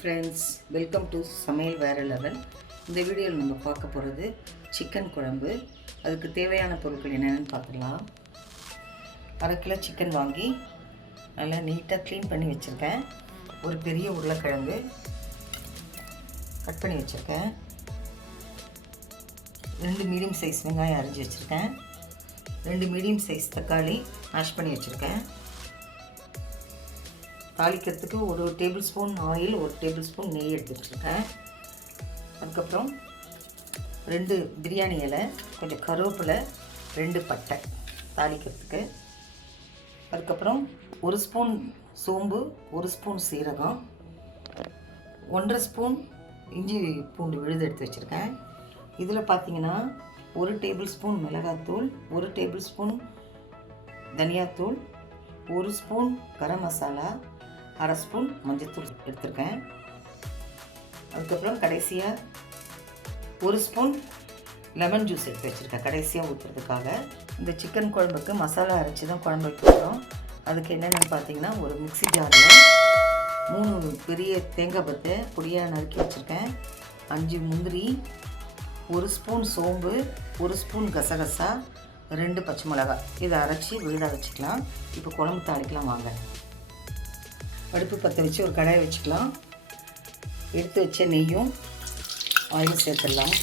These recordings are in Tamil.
ஃப்ரெண்ட்ஸ், வெல்கம் டு சமையல் வேற லெவல். இந்த வீடியோவில் நம்ம பார்க்க போகிறது சிக்கன் குழம்பு. அதுக்கு தேவையான பொருட்கள் என்னென்னு பார்க்கலாம். 1/2 கிலோ சிக்கன் வாங்கி நல்லா நீட்டாக க்ளீன் பண்ணி வச்சுருக்கேன். ஒரு பெரிய உருளைக்கிழங்கு கட் பண்ணி வச்சுருக்கேன். 2 மீடியம் சைஸ் வெங்காயம் அரிஞ்சு வச்சுருக்கேன். 2 மீடியம் சைஸ் தக்காளி மேஷ் பண்ணி வச்சுருக்கேன். தாளிக்கிறதுக்கு 1 table spoon oil, 1 table spoon நெய் எடுத்து வச்சுருக்கேன். அதுக்கப்புறம் 2 பிரியாணி இலை, கொஞ்சம் கருவேப்பிலை, 2 பட்டை தாளிக்கிறதுக்கு. அதுக்கப்புறம் 1 ஸ்பூன் சோம்பு, 1 ஸ்பூன் சீரகம், 1.5 ஸ்பூன் இஞ்சி பூண்டு விழுது எடுத்து வச்சுருக்கேன். இதில் பார்த்திங்கன்னா 1 டேபிள் ஸ்பூன் மிளகாத்தூள், 1 டேபிள் ஸ்பூன் தனியாத்தூள், 1 ஸ்பூன் கரம் மசாலா, 1/2 ஸ்பூன் மஞ்சள்தூள் எடுத்துருக்கேன். அதுக்கப்புறம் கடைசியாக 1 ஸ்பூன் லெமன் ஜூஸ் எடுத்து வச்சுருக்கேன் கடைசியாக ஊற்றுறதுக்காக. இந்த சிக்கன் குழம்புக்கு மசாலா அரைச்சி தான் குழம்பு வைக்கிறோம். அதுக்கு என்னென்னு பார்த்தீங்கன்னா, ஒரு மிக்ஸி ஜாரில் 3 பெரிய தேங்காய் பத்தை பொடியாக நறுக்கி வச்சுருக்கேன். 5 முந்திரி, 1 ஸ்பூன் சோம்பு, 1 ஸ்பூன் கசகசா, 2 பச்சை மிளகாய். இதை அரைச்சி விழுதாக வச்சுக்கலாம். இப்போ குழம்பு தாளிக்கலாம் வாங்க. அடுப்பு பற்ற வச்சு ஒரு கடாயை வச்சுக்கலாம். எடுத்து வச்ச நெய்யும் ஆயிலும் சேர்த்துடலாம்.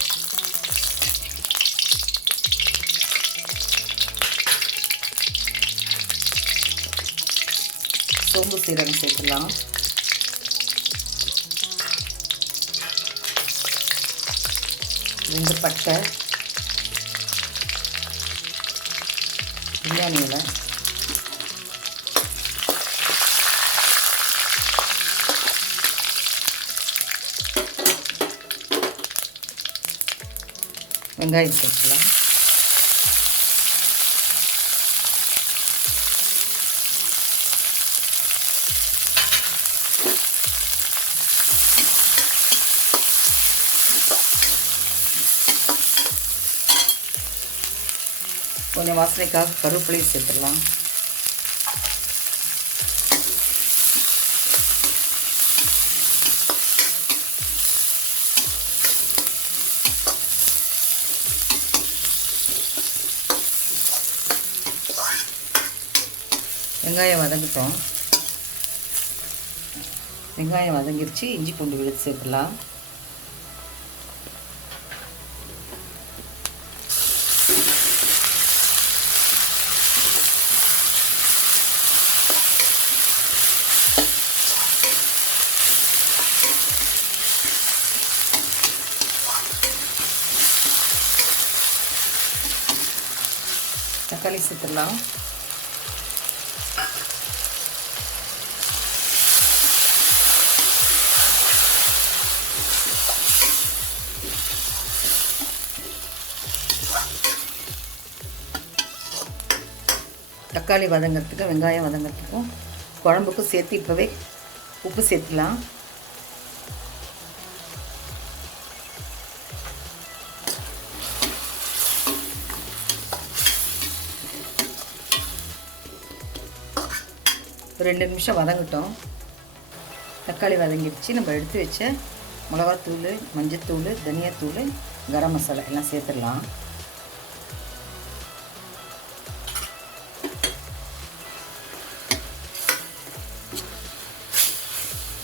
சோம்பு சீரகம் சேர்த்துடலாம். ரெண்டு பட்டை, பிரியாணி இலை, வெங்காயம் சேர்த்துக்கலாம். கொஞ்சம் வாசனைக்காக கருவேப்பிலையும் சேர்த்துடலாம். வெங்காயம் வதங்கிட்டோம். வெங்காயம் வதங்கிருச்சு. இஞ்சி பூண்டு விழுது சேர்த்துடலாம். தக்காளி சேர்த்துடலாம். தக்காளி வதங்கிறதுக்கு, வெங்காயம் வதங்கிறதுக்கும் குழம்புக்கும் சேர்த்து இப்போவே உப்பு சேர்த்துலாம். ஒரு 2 நிமிஷம் வதங்கட்டும். தக்காளி வதங்கிடுச்சு. நம்ம எடுத்து வச்ச மிளகாத்தூள், மஞ்சத்தூள், தனியாத்தூள், கரம் மசாலா எல்லாம் சேர்த்துடலாம்.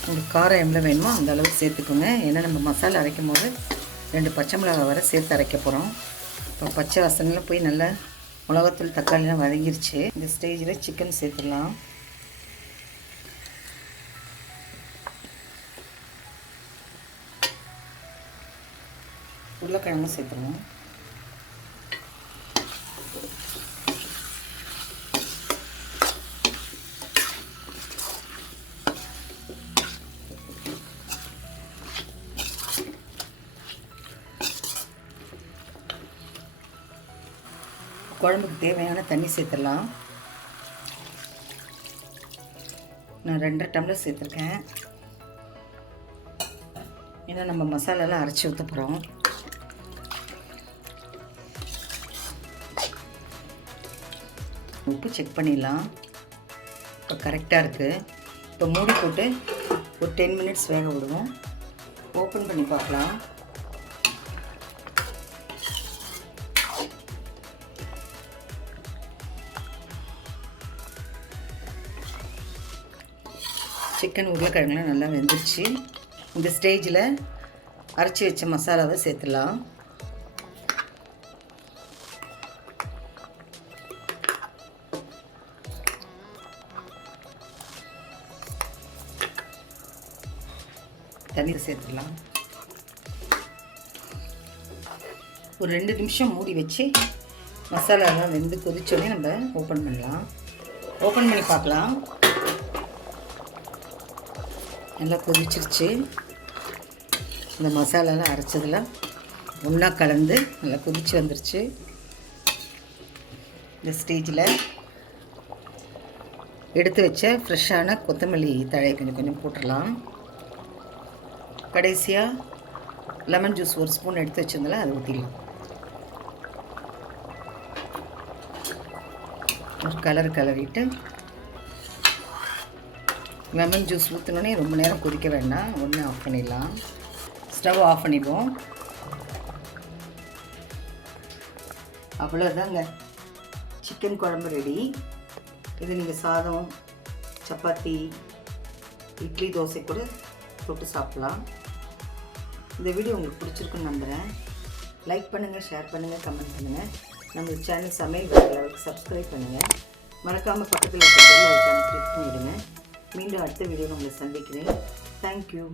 உங்களுக்கு காரம் எவ்வளோ வேணுமோ அந்த அளவுக்கு சேர்த்துக்கோங்க. ஏன்னா நம்ம மசாலா அரைக்கும் போது 2 பச்சை மிளகாய் வரை சேர்த்து அரைக்க போகிறோம். இப்போ பச்சை வாசனையில் போய் நல்லா மிளகாத்தூள் தக்காளிலாம் வதங்கிருச்சு. இந்த ஸ்டேஜில் சிக்கன் சேர்த்துடலாம். உருளைக்கிழங்கு சேர்த்துடலாம். குழம்புக்கு தேவையான தண்ணி சேர்த்துடலாம். நான் 2.5 டம்ளர் சேர்த்துருக்கேன். ஏன்னா நம்ம மசாலாலாம் அரைச்சி ஊற்ற போகிறோம். உப்பு செக் பண்ணிடலாம். இப்போ கரெக்டாக இருக்குது. இப்போ மூடி போட்டு ஒரு 10 மினிட்ஸ் வேக விடுவோம். ஓப்பன் பண்ணி பார்க்கலாம். சிக்கன் உருளைக்கிழங்குலாம் நல்லா வெந்துருச்சு. இந்த ஸ்டேஜில் அரைச்சி வச்ச மசாலாவை சேர்த்துடலாம். தண்ணி சேர்த்துடலாம். ஒரு 2 நிமிஷம் மூடி வச்சு மசாலாலாம் வெந்து கொதிச்சோடனே நம்ம ஓப்பன் பண்ணலாம். ஓப்பன் பண்ணி பார்க்கலாம். நல்லா கொதிச்சிருச்சு. இந்த மசாலாலாம் அரைச்சதில் ஒன்றா கலந்து நல்லா கொதிச்சு வந்துருச்சு. இந்த ஸ்டேஜில் எடுத்து வச்ச ஃப்ரெஷ்ஷான கொத்தமல்லி தழையை கொஞ்சம் கொஞ்சம் போட்டுடலாம். கடைசியாக லெமன் ஜூஸ் 1 ஸ்பூன் எடுத்து வச்சிருந்தால அதை ஊற்றிடலாம். ஒரு கலரிட்டு லெமன் ஜூஸ் ஊற்றினோடனே ரொம்ப நேரம் கொதிக்க வேண்டாம். ஒன்று ஆஃப் பண்ணிடலாம். ஸ்டவ் ஆஃப் பண்ணிடுவோம். அவ்வளோதாங்க, சிக்கன் குழம்பு ரெடி. இது நீங்கள் சாதம், சப்பாத்தி, இட்லி, தோசை கூட தொட்டு சாப்பிட்லாம். இந்த வீடியோ உங்களுக்கு பிடிச்சிருக்குன்னு நம்புகிறேன். லைக் பண்ணுங்கள், ஷேர் பண்ணுங்கள், கமெண்ட் பண்ணுங்கள். நம்ம சேனல் சமையல் வேற லெவலுக்கு சப்ஸ்கிரைப் பண்ணுங்கள். மறக்காமல் பக்கத்தில் இருக்க பெல் ஐகானை கிளிக் பண்ணிவிடுங்க. மீண்டும் அடுத்த வீடியோவில் உங்களை சந்திக்கிறேன். தேங்க்யூ.